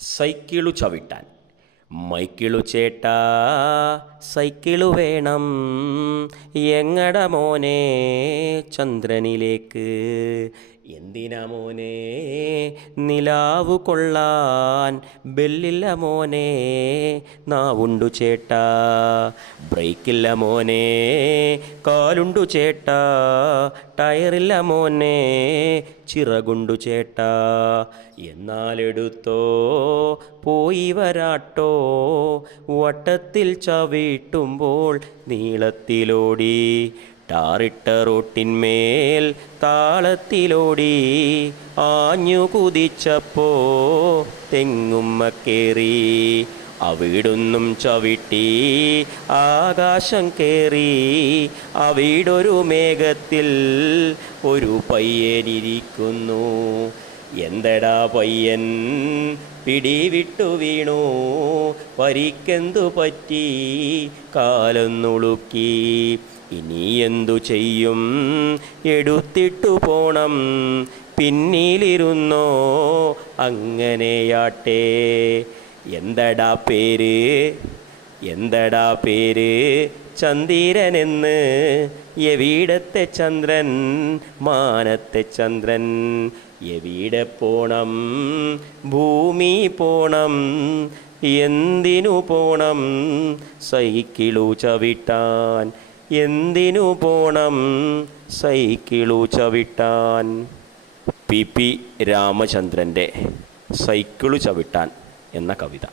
സൈക്കിളു ചവിട്ടാൻ. മൈക്കിളു ചേട്ടാ സൈക്കിളു വേണം, എങ്ങട മോനെ ചന്ദ്രനിലേക്ക്. എന്തിനാ മോനെ നിലാവു കൊള്ളാൻ, ബെല്ലില്ല മോനെ നാവുണ്ടു ചേട്ടാ. ബ്രേക്കില്ല മോനെ കാലുണ്ടു ചേട്ടാ, ടയറില്ല മോനെ ചിറകുണ്ടു ചേട്ടാ. എന്നാലെടുത്തോ പോയി വരാട്ടോ, വട്ടത്തിൽ ചവിട്ടുമ്പോൾ നീളത്തിലോടി. ടാറിട്ട റോട്ടിന്മേൽ താളത്തിലോടി, ആഞ്ഞു കുതിച്ചപ്പോ തെങ്ങുമ്മ കേറി. അവിടൊന്നും ചവിട്ടി ആകാശം കേറി. അവിടൊരു മേഘത്തിൽ ഒരു പയ്യനിരിക്കുന്നു. എന്തടാ പയ്യൻ പിടിവിട്ടു വീണു, പരിക്കെന്തു പറ്റി കാലൊന്നുളുക്കി. ഇനി എന്തു ചെയ്യും എടുത്തിട്ടു പോണം, പിന്നിലിരുന്നോ അങ്ങനെയാട്ടെ. എന്തടാ പേര് എന്തടാ പേര് ചന്ദ്രനെന്ന്, എവിടത്തെ ചന്ദ്രൻ മാനത്തെ ചന്ദ്രൻ. എവിടെ പോണം ഭൂമി പോണം, എന്തിനു പോണം സൈക്കിളു ചവിട്ടാൻ. എന്തിനു പോണം സൈക്കിളു ചവിട്ടാൻ. പി രാമചന്ദ്രൻ്റെ സൈക്കിളു ചവിട്ടാൻ എന്ന കവിത.